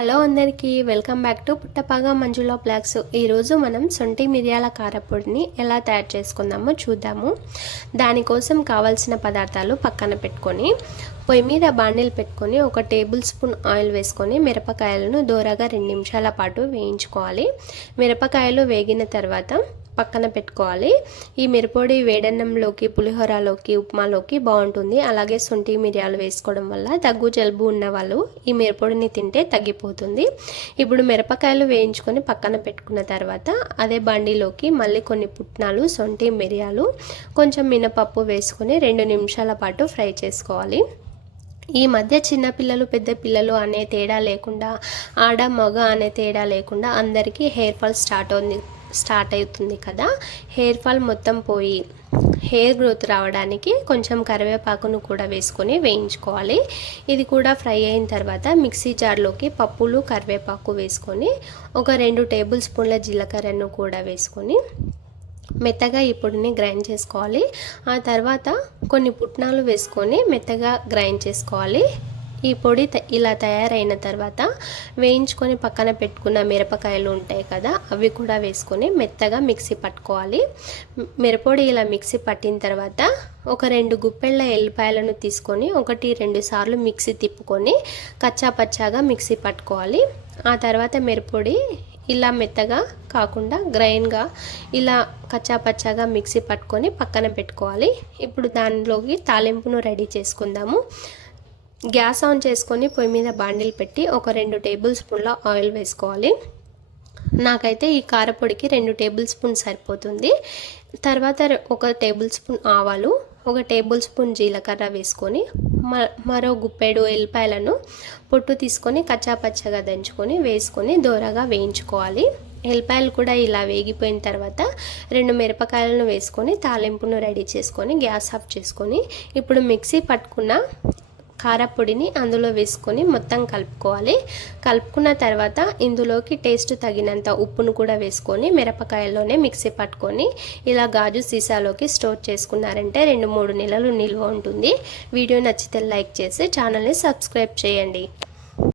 Hello అందరికీ welcome back to Puttapaga Manjula blogs. ఈరోజు మనం సొంటి మిరియాల కారపొడిని ఎలా తయారు చేసుకుందామో చూద్దాము. దానికోసం కావాల్సిన పదార్థాలు పక్కన పెట్టుకొని పొయ్యి మీద బాండిల్ పెట్టుకొని 1 టేబుల్ స్పూన్ ఆయిల్ వేసుకొని మిరపకాయలను దోరగా 2 నిమిషాల పాటు వేయించుకోవాలి. మిరపకాయలు వేగిన తర్వాత పక్కన పెట్టుకోవాలి. ఈ మిరపొడి వేడన్నంలోకి, పులిహోరలోకి, ఉప్మాలోకి బాగుంటుంది. అలాగే సొంటి మిరియాలు వేసుకోవడం వల్ల దగ్గు జలుబు ఉన్న వాళ్ళు ఈ మిరపొడిని తింటే తగ్గిపోతుంది. ఇప్పుడు మిరపకాయలు వేయించుకొని పక్కన పెట్టుకున్న తర్వాత అదే బండిలోకి మళ్ళీ కొన్ని పుట్నాలు, సొంటి మిరియాలు, కొంచెం మినపప్పు వేసుకొని 2 నిమిషాల పాటు ఫ్రై చేసుకోవాలి. ఈ మధ్య చిన్నపిల్లలు పెద్ద పిల్లలు అనే తేడా లేకుండా, ఆడ మగ అనే తేడా లేకుండా అందరికీ హెయిర్ ఫాల్ స్టార్ట్ అవుతుంది కదా. హెయిర్ ఫాల్ మొత్తం పోయి హెయిర్ గ్రోత్ రావడానికి కొంచెం కరివేపాకును కూడా వేసుకొని వేయించుకోవాలి. ఇది కూడా ఫ్రై అయిన తర్వాత మిక్సీ జార్లోకి పప్పులు, కరివేపాకు వేసుకొని 2 టేబుల్ స్పూన్ల జీలకర్రను కూడా వేసుకొని మెత్తగా ఈ పొడిని గ్రైండ్ చేసుకోవాలి. ఆ తర్వాత కొన్ని పుట్నాలు వేసుకొని మెత్తగా గ్రైండ్ చేసుకోవాలి. ఈ పొడి ఇలా తయారైన తర్వాత వేయించుకొని పక్కన పెట్టుకున్న మిరపకాయలు ఉంటాయి కదా, అవి కూడా వేసుకొని మెత్తగా మిక్సీ పట్టుకోవాలి. మిరపొడి ఇలా మిక్సీ పట్టిన తర్వాత 2 గుప్పెళ్ళ ఎల్లిపాయలను తీసుకొని 1-2 సార్లు మిక్సీ తిప్పుకొని కచ్చా పచ్చాగా మిక్సీ పట్టుకోవాలి. ఆ తర్వాత మిరపొడి ఇలా మెత్తగా కాకుండా గ్రైండ్గా ఇలా కచ్చా పచ్చాగా మిక్సీ పట్టుకొని పక్కన పెట్టుకోవాలి. ఇప్పుడు దానిలోకి తాలింపును రెడీ చేసుకుందాము. గ్యాస్ ఆన్ చేసుకొని పొయ్యి మీద బాండిల్ పెట్టి 2 టేబుల్ స్పూన్ల ఆయిల్ వేసుకోవాలి. నాకైతే ఈ కారపొడికి 2 టేబుల్ స్పూన్ సరిపోతుంది. తర్వాత 1 టేబుల్ స్పూన్ ఆవాలు, 1 టేబుల్ స్పూన్ జీలకర్ర వేసుకొని మరో గుప్పెడు ఎల్లిపాయలను పొట్టు తీసుకొని కచ్చాపచ్చగా దంచుకొని వేసుకొని దోరగా వేయించుకోవాలి. ఎల్లిపాయలు కూడా ఇలా వేగిపోయిన తర్వాత 2 మిరపకాయలను వేసుకొని తాలింపును రెడీ చేసుకొని గ్యాస్ ఆఫ్ చేసుకొని ఇప్పుడు మిక్సీ పట్టుకున్న కారపొడిని అందులో వేసుకొని మొత్తం కలుపుకోవాలి. కలుపుకున్న తర్వాత ఇందులోకి టేస్ట్ తగినంత ఉప్పును కూడా వేసుకొని మిరపకాయల్లోనే మిక్సీ పట్టుకొని ఇలా గాజు సీసాలోకి స్టోర్ చేసుకున్నారంటే 2-3 నెలలు నిల్వ ఉంటుంది. వీడియో నచ్చితే లైక్ చేసి ఛానల్ని సబ్స్క్రైబ్ చేయండి.